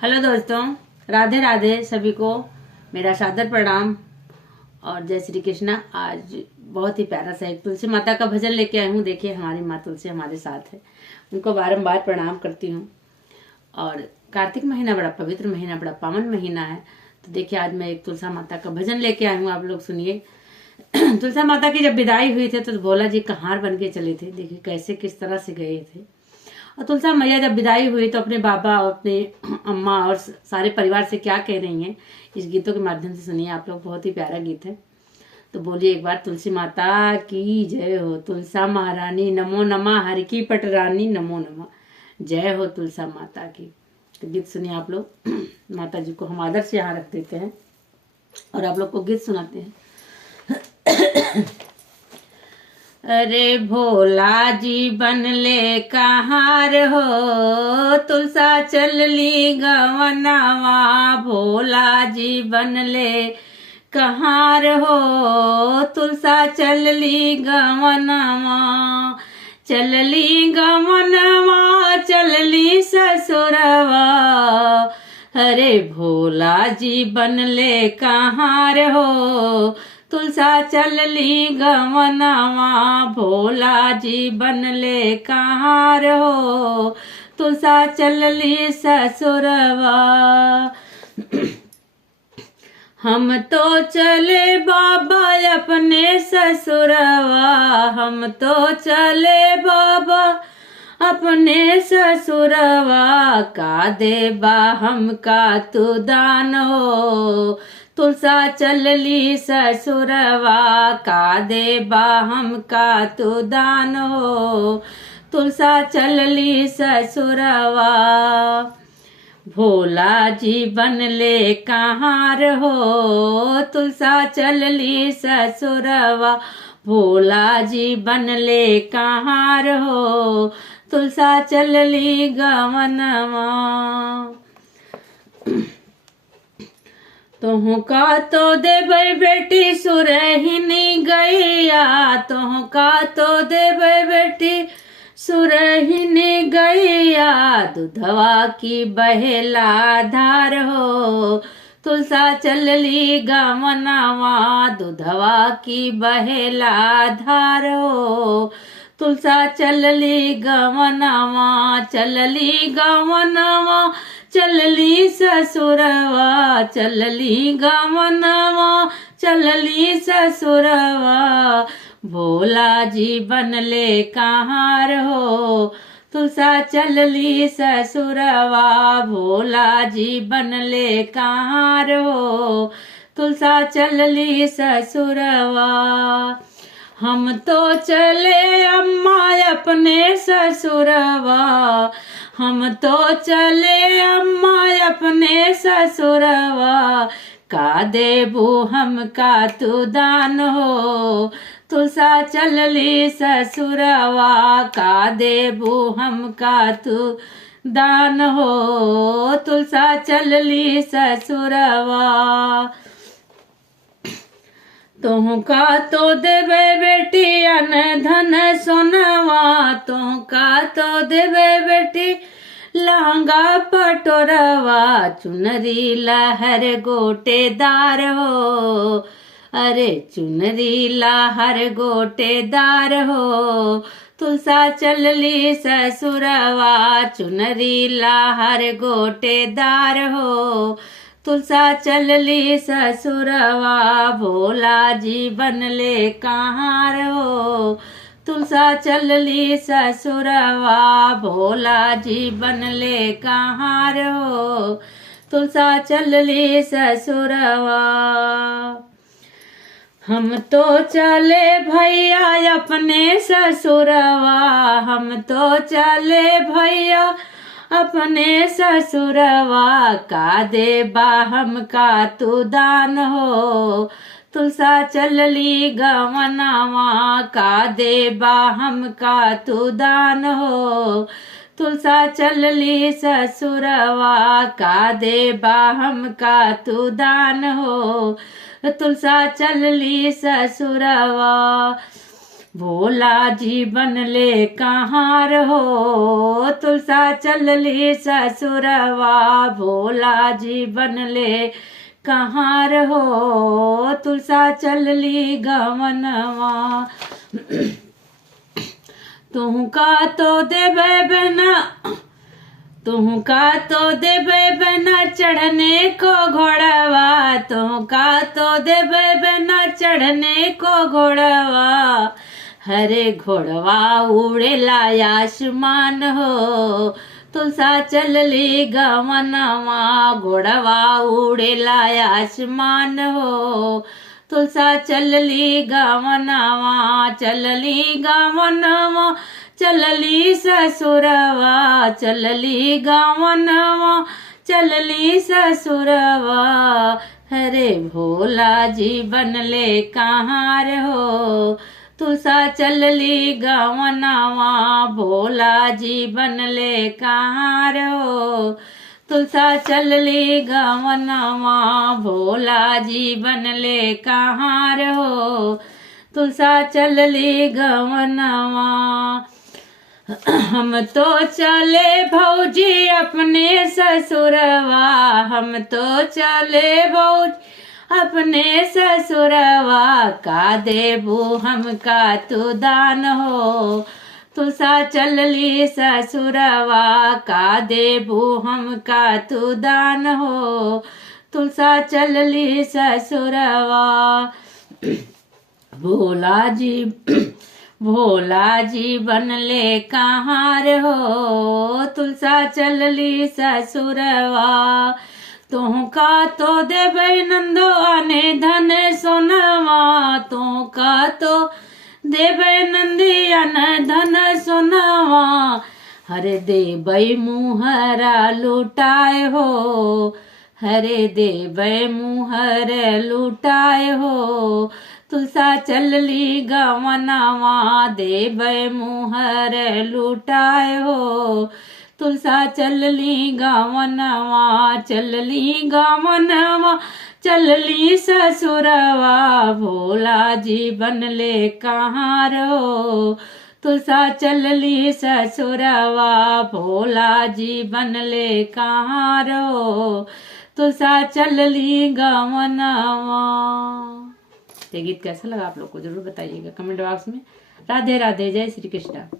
Hello दोस्तों, राधे राधे सभी को मेरा सादर प्रणाम और जय श्री कृष्णा। आज बहुत ही प्यारा सा एक तुलसी माता का भजन लेके आई हूँ। देखिए, हमारी माँ तुलसी हमारे साथ है, उनको बारंबार प्रणाम करती हूँ। और कार्तिक महीना बड़ा पवित्र महीना, बड़ा पावन महीना है। तो देखिए, आज मैं एक तुलसा माता का भजन लेके आई हूँ, आप लोग सुनिए। तुलसा माता की जब विदाई हुई थी तो भोला जी कहार बन के चले थे। देखिए कैसे किस तरह से गए थे। और तुलसा मैया जब विदाई हुई तो अपने बाबा और अपने अम्मा और सारे परिवार से क्या कह रही हैं, इस गीतों के माध्यम से सुनिए आप लोग। बहुत ही प्यारा गीत है, तो बोलिए एक बार तुलसी माता की जय हो। तुलसा महारानी नमो नमः, हरि की पटरानी नमो नमः, जय हो तुलसा माता की। तो गीत सुनिए आप लोग। माता जी को हम आदर से यहाँ रख देते हैं और आप लोग को गीत सुनाते हैं। अरे भोला जी बनले कहार हो, तुलसा चलली गवनवा। भोला जी बनले कहार हो, तुलसा चलली गवनवा। चलली गवनवा चलली ससुरवा, अरे भोला जी बनले कहार हो, तुलसा चलली गवनवा। भोला जी बनले कहार हो, तुलसा चलली ससुरवा। हम तो चले बाबा अपने ससुरवा, हम तो चले बाबा अपने ससुरवा। का देबा हमका तू दान हो, तुलसा चलली ससुरवा। का देबा हमका तू दान हो, तुलसा चलली ससुरवा। भोला जी बनले कहार हो, तुलसा चलली ससुरवा। भोला जी बनले कहार हो, तुलसा चलली गवनवा। तुहका तो देबै बेटी सुरहिनी गैया, तुहका तो देबै बेटी सुरहिनी गैया। दूधवा की बहेला धार हो, तुलसा चलली गवनवा। दूधवा की बहेला धार हो, तुलसा चलली गवनवा। चलली गवनवा चलली ससुरवा, चलली गवनवा चलली ससुरवा। भोला जी बनले कहार हो, तुलसा चलली ससुरवा। भोला जी बनले कहार हो, तुलसा चलली ससुरवा। हम तो चले अम्मा अपने ससुरवा, हम तो चले अम्मा अपने ससुरवा। का देबू हमका तू दान हो, तुलसा चलली ससुरवा। का देबू हमका तू दान हो, तुलसा चलली ससुरवा। तुहका तो देवे बेटी अन धन सोनवा, तुहका तो देवे बेटी लहंगा पटोरवा। चुनरी लहर गोटेदार हो, अरे चुनरी लहर गोटेदार हो, तुलसा चलली ससुरवा। चुनरी लहर गोटेदार हो, तुलसा चलली ससुरवा। भोला जी बनले कहार हो, तुलसा चलली ससुरवा। भोला जी बनले कहार हो, तुलसा चलली ससुरवा। हम तो चले भैया अपने ससुरवा, हम तो चले भैया अपने ससुरवा। का देबा हमका तू दान हो, तुलसा चलली गवनवा। का देबा हमका तू दान हो, तुलसा चलली ससुरवा। का देबा हमका तू दान हो, तुलसा चलली ससुरवा। भोला जी बनले कहाँ रहो, तुलसा चलली ससुरवा। भोला जी बनले कहाँ रहो, तुलसा चलली गवनवा। तुहका तो देवे बना, तुहका तो देवे बना चढ़ने को घोड़वा। तुहका तो देवे बना चढ़ने को घोड़वा। हरे घोड़वा उड़ेला आसमान हो, तुलसा चलली गवनवा। घोड़वा उड़ेला आसमान हो, तुलसा चलली गवनवा। चलली गवनवा चलली ससुरवा। चलली गवनवा चलली ससुरवा। हरे भोला जी बनले कहाँ रहो, तुलसा चलली गवनवा। भोला जी बनले कहाँ रहो, तुलसा चलली गवनवा। भोला जी बनले कहाँ रहो, तुलसा चलली गवनवा। हम तो चले भौजी अपने ससुरवा। हम तो चले भौजी अपने ससुरवा। का देबू हमका तू दान हो, तुलसा चलली ससुरवा। का देबू हमका तू दान हो, तुलसा चलली ससुरवा। भोला जी बनले कहाँ रहो, तुलसा चलली ससुरवा। तुहका तो देवे नंदो आने धन सोनवा। तुहका तो देवे नंदियन धन सोनवा। हरे देवै मुहरा लुटाए हो, हरे देवै मुहर लुटाए हो, तुलसा चलली गवनवा। देवै मुहर लुटाए हो, तुलसा चलली गवनवा। चलली गवनवा चलली ससुरवा। भोला जी बनले कहाँ रहो, तुलसा चलली ससुरवा। भोला जी बनले कहाँ रहो, तुलसा चलली गवनवा। ये गीत कैसा लगा आप लोग को जरूर बताइएगा कमेंट बॉक्स में। राधे राधे, जय श्री कृष्ण।